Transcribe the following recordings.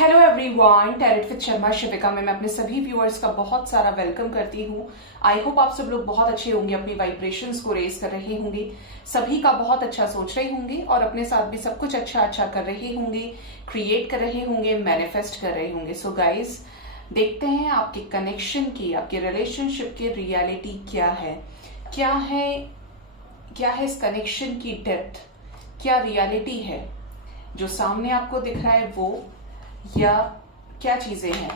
Hello everyone, tarot with Sharma Shivika में मैं अपने सभी व्यूअर्स का बहुत सारा वेलकम करती हूँ। आई होप आप सब लोग बहुत अच्छे होंगे, अपनी वाइब्रेशंस को रेज कर रहे होंगे, सभी का बहुत अच्छा सोच रहे होंगे और अपने साथ भी सब कुछ अच्छा अच्छा कर रहे होंगे, क्रिएट कर रहे होंगे, मैनिफेस्ट कर रहे होंगे। सो गाइज, देखते हैं आपके कनेक्शन की, आपके रिलेशनशिप की रियलिटी क्या है, क्या है इस कनेक्शन की डेप्थ, क्या रियलिटी है जो सामने आपको दिख रहा है वो, या क्या चीजें हैं।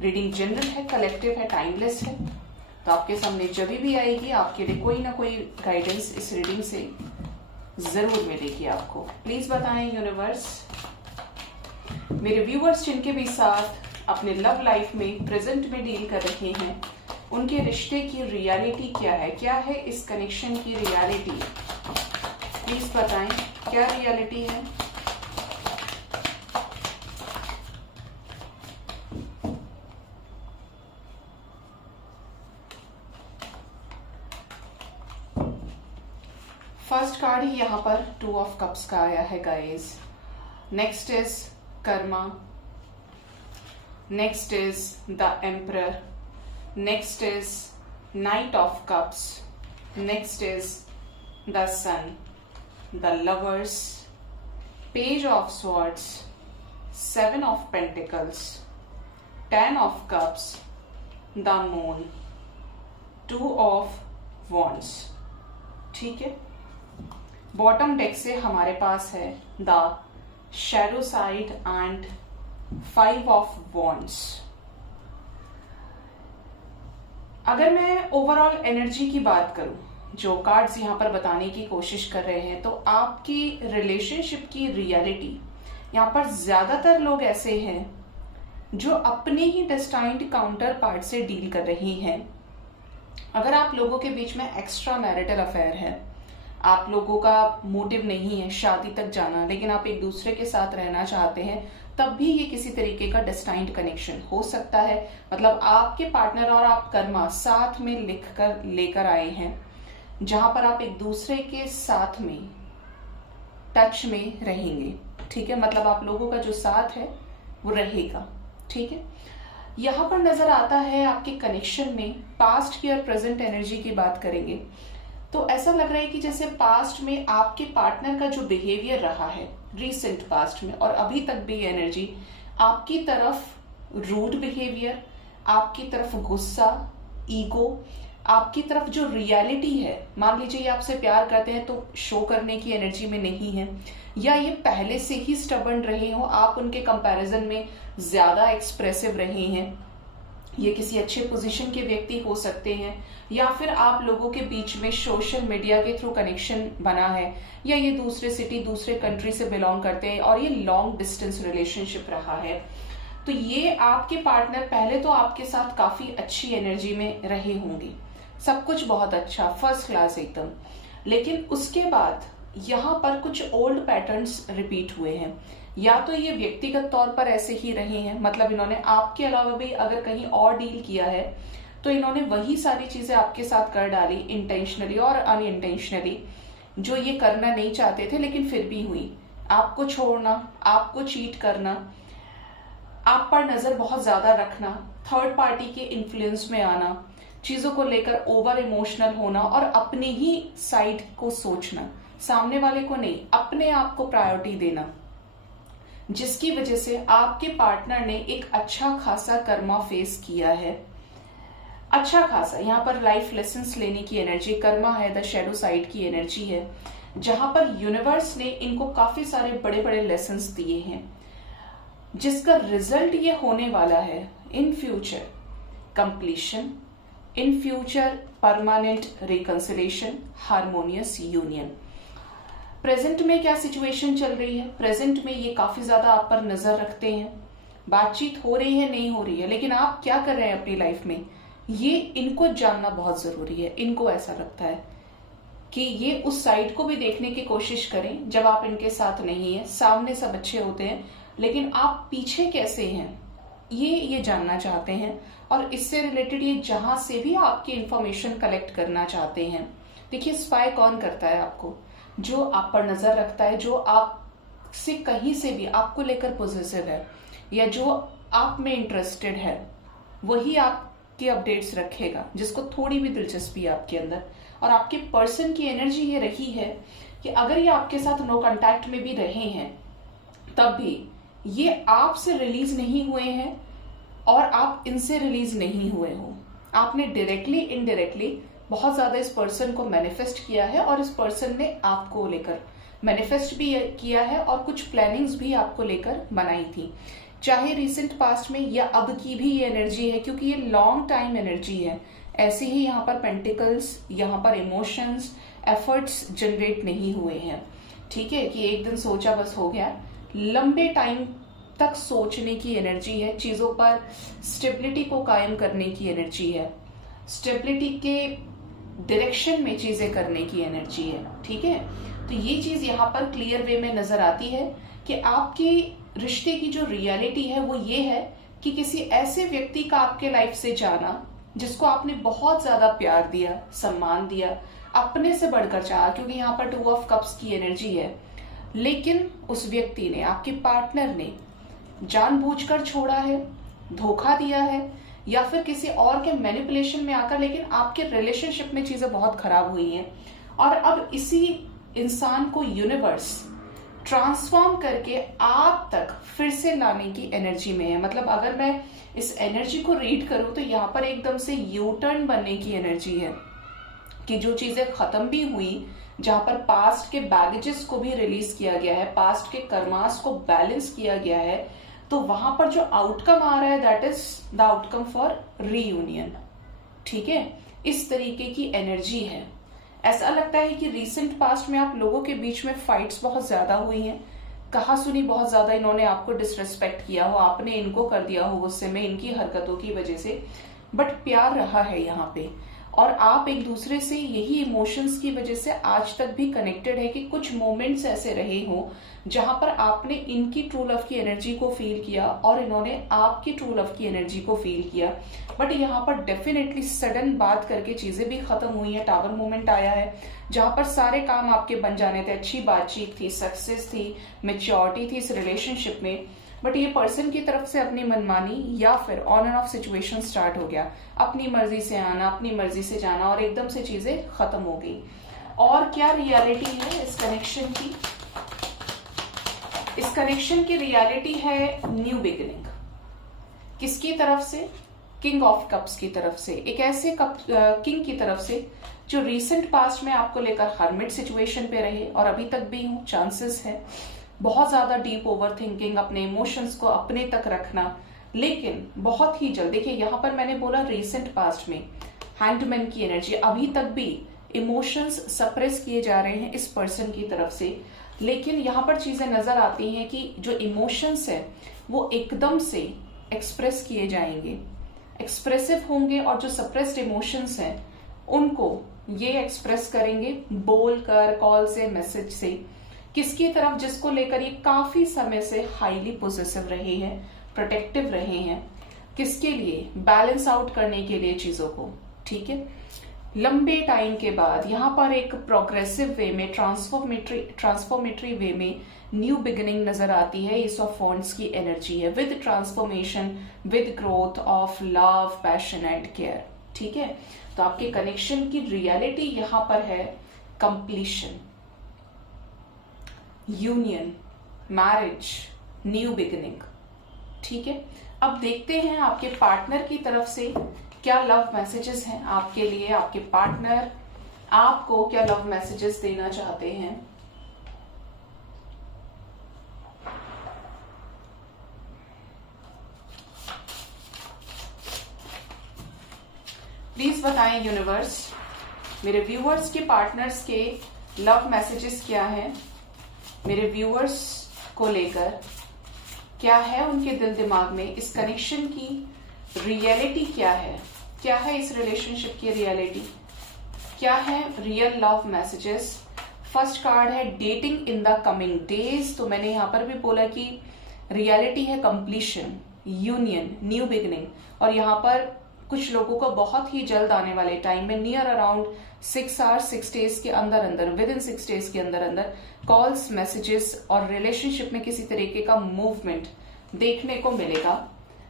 रीडिंग जनरल है, कलेक्टिव है, टाइमलेस है, तो आपके सामने जब भी आएगी आपके लिए कोई ना कोई गाइडेंस इस रीडिंग से जरूर मिलेगी आपको। प्लीज बताएं यूनिवर्स, मेरे व्यूअर्स जिनके भी साथ अपने लव लाइफ में प्रेजेंट में डील कर रहे हैं, उनके रिश्ते की रियलिटी क्या है इस कनेक्शन की रियलिटी। प्लीज बताएं क्या रियलिटी है। फर्स्ट कार्ड ही यहाँ पर 2 ऑफ कप्स का आया है guys. Next is karma, next is the emperor, next is knight of cups, next is the sun, the lovers, page of swords, 7 of pentacles, 10 of cups, the moon, 2 of wands. ठीक है, bottom deck से हमारे पास है the shadow side and 5 of wands. अगर मैं overall energy की बात करूं, जो कार्ड्स यहां पर बताने की कोशिश कर रहे हैं, तो आपकी रिलेशनशिप की रियलिटी यहां पर ज्यादातर लोग ऐसे हैं जो अपने ही डेस्टाइन्ड काउंटर पार्ट से डील कर रही हैं। अगर आप लोगों के बीच में एक्स्ट्रा मैरिटल अफेयर है, आप लोगों का मोटिव नहीं है शादी तक जाना, लेकिन आप एक दूसरे के साथ रहना चाहते हैं, तब भी ये किसी तरीके का डेस्टाइन्ड कनेक्शन हो सकता है। मतलब आपके पार्टनर और आप कर्मा साथ में लिखकर लेकर आए हैं, जहां पर आप एक दूसरे के साथ में टच में रहेंगे। ठीक है, मतलब आप लोगों का जो साथ है वो रहेगा। ठीक है, यहां पर नजर आता है आपके कनेक्शन में पास्ट की और प्रेजेंट एनर्जी की बात करेंगे तो ऐसा लग रहा है कि जैसे पास्ट में आपके पार्टनर का जो बिहेवियर रहा है रीसेंट पास्ट में, और अभी तक भी एनर्जी आपकी तरफ रूड बिहेवियर, आपकी तरफ गुस्सा, ईगो, आपकी तरफ जो रियलिटी है, मान लीजिए ये आपसे प्यार करते हैं तो शो करने की एनर्जी में नहीं है, या ये पहले से ही स्टबर्न रहे हो, आप उनके कंपैरिजन में ज्यादा एक्सप्रेसिव रहे हैं, ये किसी अच्छे पोजीशन के व्यक्ति हो सकते हैं, या फिर आप लोगों के बीच में सोशल मीडिया के थ्रू कनेक्शन बना है, या ये दूसरे सिटी दूसरे कंट्री से बिलोंग करते हैं और ये लॉन्ग डिस्टेंस रिलेशनशिप रहा है। तो ये आपके पार्टनर पहले तो आपके साथ काफी अच्छी एनर्जी में रहे होंगे, सब कुछ बहुत अच्छा, फर्स्ट क्लास एकदम, लेकिन उसके बाद यहाँ पर कुछ ओल्ड पैटर्न्स रिपीट हुए हैं। या तो ये व्यक्तिगत तौर पर ऐसे ही रहे हैं, मतलब इन्होंने आपके अलावा भी अगर कहीं और डील किया है तो इन्होंने वही सारी चीजें आपके साथ कर डाली, इंटेंशनली और अनइंटेंशनली, जो ये करना नहीं चाहते थे लेकिन फिर भी हुई। आपको छोड़ना, आपको चीट करना, आप पर नजर बहुत ज्यादा रखना, थर्ड पार्टी के इन्फ्लुएंस में आना, चीजों को लेकर ओवर इमोशनल होना और अपने ही साइड को सोचना, सामने वाले को नहीं, अपने आप को प्रायोरिटी देना, जिसकी वजह से आपके पार्टनर ने एक अच्छा खासा कर्मा फेस किया है। अच्छा खासा, यहाँ पर लाइफ लेसन्स लेने की एनर्जी, कर्मा है, द शैडो साइड की एनर्जी है, जहां पर यूनिवर्स ने इनको काफी सारे बड़े बड़े लेसन्स दिए हैं, जिसका रिजल्ट ये होने वाला है in future completion, in future permanent reconciliation, harmonious union. Present में क्या सिचुएशन चल रही है, प्रेजेंट में ये काफी ज्यादा आप पर नजर रखते हैं, बातचीत हो रही है नहीं हो रही है, लेकिन आप क्या कर रहे हैं अपनी लाइफ में, ये इनको जानना बहुत जरूरी है। इनको ऐसा लगता है कि ये उस साइड को भी देखने की कोशिश करें जब आप इनके साथ नहीं है, सामने सब अच्छे होते हैं लेकिन आप पीछे कैसे हैं ये जानना चाहते हैं, और इससे रिलेटेड ये जहां से भी आपकी इंफॉर्मेशन कलेक्ट करना चाहते हैं। देखिए, स्पाई कौन करता है आपको, जो आप पर नजर रखता है, जो आप से कहीं से भी आपको लेकर पॉजिटिव है या जो आप में इंटरेस्टेड है वही आपके अपडेट्स रखेगा, जिसको थोड़ी भी दिलचस्पी है आपके अंदर। और आपके पर्सन की एनर्जी ये रही है कि अगर ये आपके साथ नो कांटेक्ट में भी रहे हैं तब भी ये आपसे रिलीज नहीं हुए हैं और आप इनसे रिलीज नहीं हुए हो। आपने डायरेक्टली इनडायरेक्टली बहुत ज्यादा इस पर्सन को मैनिफेस्ट किया है और इस पर्सन ने आपको लेकर मैनिफेस्ट भी किया है और कुछ प्लानिंग्स भी आपको लेकर बनाई थी, चाहे रिसेंट पास्ट में या अब की भी ये एनर्जी है, क्योंकि ये लॉन्ग टाइम एनर्जी है। ऐसे ही यहाँ पर पेंटिकल्स, यहाँ पर इमोशंस, एफर्ट्स जनरेट नहीं हुए हैं, ठीक है, कि एक दिन सोचा बस हो गया। लंबे टाइम तक सोचने की एनर्जी है, चीजों पर स्टेबिलिटी को कायम करने की एनर्जी है, स्टेबिलिटी के डायरेक्शन में चीजें करने की एनर्जी है, ठीक है। तो ये चीज यहाँ पर क्लियर वे में नजर आती है कि आपकी रिश्ते की जो रियलिटी है वो ये है कि किसी ऐसे व्यक्ति का आपके लाइफ से जाना जिसको आपने बहुत ज्यादा प्यार दिया, सम्मान दिया, अपने से बढ़कर चाहा, क्योंकि यहाँ पर 2 ऑफ कप्स की एनर्जी है, लेकिन उस व्यक्ति ने, आपके पार्टनर ने जानबूझकर छोड़ा है, धोखा दिया है या फिर किसी और के मैनिपुलेशन में आकर, लेकिन आपके रिलेशनशिप में चीजें बहुत खराब हुई हैं और अब इसी इंसान को यूनिवर्स ट्रांसफॉर्म करके आप तक फिर से लाने की एनर्जी में है। मतलब अगर मैं इस एनर्जी को रीड करूं तो यहाँ पर एकदम से यू टर्न बनने की एनर्जी है कि जो चीजें खत्म भी हुई, जहां पर पास्ट के बैगेजेस को भी रिलीज किया गया है, पास्ट के कर्मास को बैलेंस किया गया है, तो वहां पर जो आउटकम आ रहा है that is the outcome for reunion, ठीक है। इस तरीके की एनर्जी है। ऐसा लगता है कि रिसेंट पास्ट में आप लोगों के बीच में फाइट्स बहुत ज्यादा हुई हैं, कहा सुनी बहुत ज्यादा, इन्होंने आपको डिसरेस्पेक्ट किया हो, आपने इनको कर दिया हो गुस्से में इनकी हरकतों की वजह से, बट प्यार रहा है यहाँ पे और आप एक दूसरे से यही इमोशंस की वजह से आज तक भी कनेक्टेड है कि कुछ मोमेंट्स ऐसे रहे हो जहां पर आपने इनकी ट्रू लव की एनर्जी को फील किया और इन्होंने आपकी ट्रू लव की एनर्जी को फील किया। बट यहाँ पर डेफिनेटली सडन बात करके चीजें भी खत्म हुई है। टावर मोमेंट आया है जहां पर सारे काम आपके बन जाने थे, अच्छी बातचीत थी, सक्सेस थी, मेच्योरिटी थी इस रिलेशनशिप में, बट ये पर्सन की तरफ से अपनी मनमानी या फिर on end of situation start हो गया, अपनी मर्जी से आना, अपनी मर्जी से जाना और एकदम से चीजें खत्म हो गई। और क्या रियलिटी है इस कनेक्शन की? इस कनेक्शन की रियलिटी है न्यू बिगिनिंग। किसकी तरफ से? किंग ऑफ कप्स की तरफ से, एक ऐसे किंग की तरफ से जो रिसेंट पास्ट में आपको लेकर हर्मिट सिचुएशन पे रहे और अभी तक भी हूं, चांसेस है बहुत ज्यादा डीप ओवर थिंकिंग, अपने इमोशंस को अपने तक रखना, लेकिन बहुत ही जल्द, देखिए यहां पर मैंने बोला रिसेंट पास्ट में हैंडमैन की एनर्जी, अभी तक भी इमोशंस सप्रेस किए जा रहे हैं इस पर्सन की तरफ से, लेकिन यहां पर चीजें नजर आती हैं कि जो इमोशंस है वो एकदम से एक्सप्रेस किए जाएंगे, एक्सप्रेसिव होंगे और जो सप्रेस्ड इमोशंस हैं उनको ये एक्सप्रेस करेंगे बोलकर, कॉल से, मैसेज से। किसकी तरफ? जिसको लेकर ये काफी समय से हाईली पोजेसिव रहे हैं, प्रोटेक्टिव रहे हैं। किसके लिए? बैलेंस आउट करने के लिए चीजों को, ठीक है। लंबे टाइम के बाद यहाँ पर एक प्रोग्रेसिव वे में, ट्रांसफॉर्मेटरी वे में न्यू बिगिनिंग नजर आती है। एस ऑफ वॉन्ड्स की एनर्जी है with transformation, with growth of love, passion and care, ठीक है। तो आपके कनेक्शन की रियलिटी यहाँ पर है completion, union, marriage, new beginning, ठीक है। अब देखते हैं आपके पार्टनर की तरफ से क्या लव मैसेजेस हैं आपके लिए, आपके पार्टनर आपको क्या लव मैसेजेस देना चाहते हैं। प्लीज बताएं यूनिवर्स, मेरे व्यूअर्स के पार्टनर्स के लव मैसेजेस क्या हैं, मेरे व्यूअर्स को लेकर क्या है उनके दिल दिमाग में, इस कनेक्शन की रियलिटी क्या है इस रिलेशनशिप की रियलिटी, क्या है real love messages. First card है dating in the coming days, तो मैंने यहां पर भी बोला कि रियलिटी है कंप्लीशन, यूनियन, न्यू बिगिनिंग, और यहाँ पर कुछ लोगों को बहुत ही जल्द आने वाले टाइम में नियर अराउंड 6 आवर्स 6 डेज के अंदर अंदर विद इन 6 डेज के अंदर अंदर कॉल्स, मैसेजेस और रिलेशनशिप में किसी तरीके का मूवमेंट देखने को मिलेगा।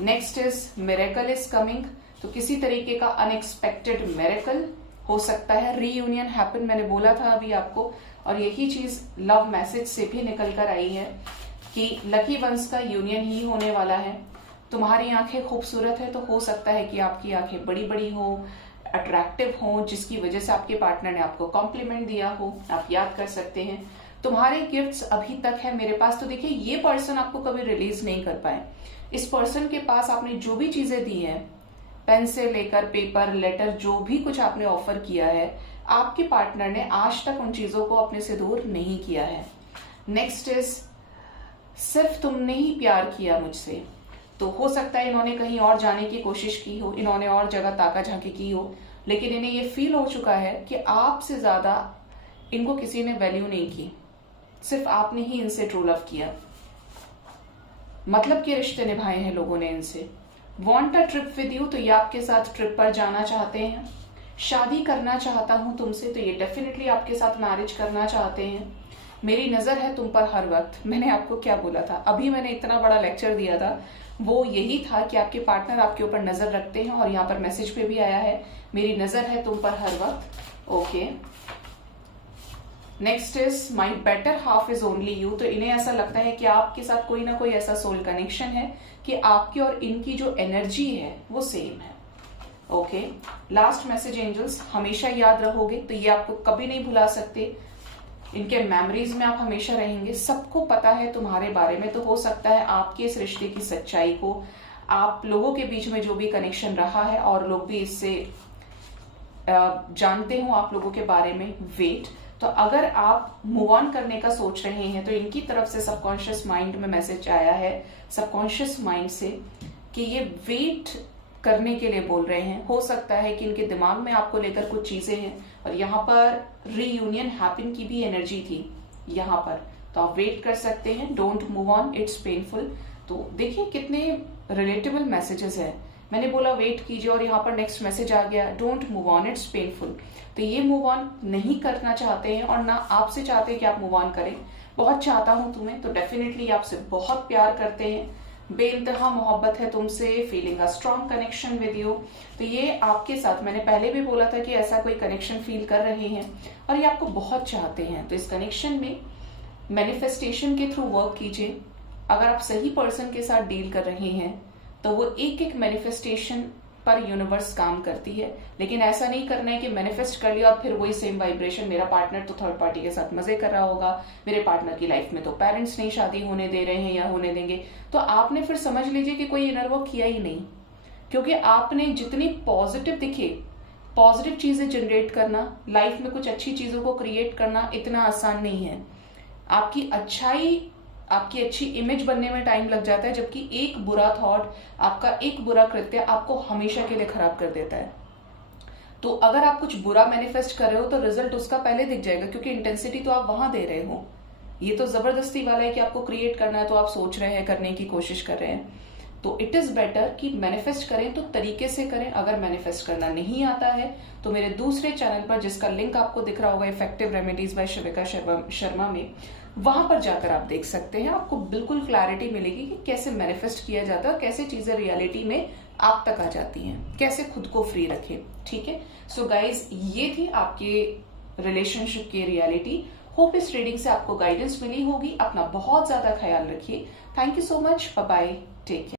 Next is miracle is coming, तो किसी तरीके का अनएक्सपेक्टेड मिरेकल हो सकता है, रीयूनियन हैपन, मैंने बोला था अभी आपको। और यही चीज लव मैसेज से भी निकल कर आई है कि लकी वंस का यूनियन ही होने वाला है। तुम्हारी आंखें खूबसूरत है तो हो सकता है कि आपकी आंखें बड़ी बड़ी हो, अट्रैक्टिव हो, जिसकी वजह से आपके पार्टनर ने आपको कॉम्प्लीमेंट दिया हो, आप याद कर सकते हैं। तुम्हारे गिफ्ट्स अभी तक है मेरे पास, तो देखिए ये पर्सन आपको कभी रिलीज नहीं कर पाए। इस पर्सन के पास आपने जो भी चीजें दी हैं, पेन से लेकर पेपर, लेटर, जो भी कुछ आपने ऑफर किया है, आपके पार्टनर ने आज तक उन चीजों को अपने से दूर नहीं किया है। नेक्स्ट इज सिर्फ तुमने ही प्यार किया मुझसे, तो हो सकता है इन्होंने कहीं और जाने की कोशिश की हो, इन्होंने और जगह ताका झांकी की हो, लेकिन इन्हें ये फील हो चुका है कि आपसे ज्यादा इनको किसी ने वैल्यू नहीं की, सिर्फ आपने ही इनसे ट्रू लव किया, मतलब के रिश्ते निभाए हैं लोगों ने इनसे। Want a trip with you, तो ये आपके साथ ट्रिप पर जाना चाहते हैं। शादी करना चाहता हूं तुमसे, तो ये डेफिनेटली आपके साथ मैरिज करना चाहते हैं। मेरी नजर है तुम पर हर वक्त, मैंने आपको क्या बोला था, अभी मैंने इतना बड़ा लेक्चर दिया था, वो यही था कि आपके पार्टनर आपके ऊपर नजर रखते हैं। और यहाँ पर मैसेज पे भी आया है, मेरी नजर है तुम पर हर वक्त। Okay, next is my better half is only you, तो इन्हें ऐसा लगता है कि आपके साथ कोई ना कोई ऐसा सोल कनेक्शन है कि आपकी और इनकी जो एनर्जी है वो सेम है। ओके, लास्ट मैसेज एंजल्स, हमेशा याद रहोगे, तो ये आपको कभी नहीं भुला सकते, इनके मेमोरीज में आप हमेशा रहेंगे। सबको पता है तुम्हारे बारे में, तो हो सकता है आपके इस रिश्ते की सच्चाई को, आप लोगों के बीच में जो भी कनेक्शन रहा है और लोग भी इससे जानते हो आप लोगों के बारे में। वेट, तो अगर आप मूव ऑन करने का सोच रहे हैं तो इनकी तरफ से सबकॉन्शियस माइंड में मैसेज आया है, सबकॉन्शियस माइंड से, कि ये वेट करने के लिए बोल रहे हैं। हो सकता है कि इनके दिमाग में आपको लेकर कुछ चीजें हैं, और यहाँ पर रीयूनियन हैपन की भी एनर्जी थी यहाँ पर, तो आप वेट कर सकते हैं। Don't move on, it's painful. तो देखिए कितने रिलेटेबल मैसेजेस हैं। मैंने बोला वेट कीजिए और यहाँ पर नेक्स्ट मैसेज आ गया, don't move on, it's painful. तो ये मूव ऑन नहीं करना चाहते हैं और ना आपसे चाहते हैं कि आप मूव ऑन करें। बहुत चाहता हूं तुम्हें, तो डेफिनेटली आपसे बहुत प्यार करते हैं, बेइंतहा मोहब्बत है तुमसे, feeling a strong connection with you. तो ये आपके साथ, मैंने पहले भी बोला था कि ऐसा कोई कनेक्शन फील कर रहे हैं और ये आपको बहुत चाहते हैं। तो इस कनेक्शन में मैनिफेस्टेशन के थ्रू वर्क कीजिए। अगर आप सही पर्सन के साथ डील कर रहे हैं तो वो एक एक मैनिफेस्टेशन पर यूनिवर्स काम करती है, लेकिन ऐसा नहीं करना है कि मैनिफेस्ट कर लिया और फिर वही सेम वाइब्रेशन, मेरा पार्टनर तो थर्ड पार्टी के साथ मजे कर रहा होगा, मेरे पार्टनर की लाइफ में तो पेरेंट्स नहीं शादी होने दे रहे हैं या होने देंगे, तो आपने फिर समझ लीजिए कि कोई इनर वर्क किया ही नहीं। क्योंकि आपने जितनी पॉजिटिव दिखे, पॉजिटिव चीजें जनरेट करना, लाइफ में कुछ अच्छी चीजों को क्रिएट करना इतना आसान नहीं है। आपकी अच्छाई, आपकी अच्छी इमेज बनने में टाइम लग जाता है, जबकि एक बुरा थॉट, आपका एक बुरा कृत्य आपको हमेशा के लिए खराब कर देता है। तो अगर आप कुछ बुरा मैनिफेस्ट कर रहे हो तो रिजल्ट उसका पहले दिख जाएगा, क्योंकि इंटेंसिटी तो आप वहां दे रहे हो। ये तो जबरदस्ती वाला है कि आपको क्रिएट करना है, तो आप सोच रहे हैं, करने की कोशिश कर रहे हैं। तो इट इज बेटर कि मैनिफेस्ट करें तो तरीके से करें। अगर मैनिफेस्ट करना नहीं आता है तो मेरे दूसरे चैनल पर, जिसका लिंक आपको दिख रहा होगा, इफेक्टिव रेमेडीज बाय शिविका शर्मा में, वहां पर जाकर आप देख सकते हैं। आपको बिल्कुल क्लैरिटी मिलेगी कि कैसे मैनिफेस्ट किया जाता है और कैसे चीजें रियलिटी में आप तक आ जाती हैं, कैसे खुद को फ्री रखें। ठीक है, सो गाइज, ये थी आपके रिलेशनशिप की रियलिटी। होप इस रीडिंग से आपको गाइडेंस मिली होगी। अपना बहुत ज्यादा ख्याल रखिए। Thank you so much, bye bye, take care.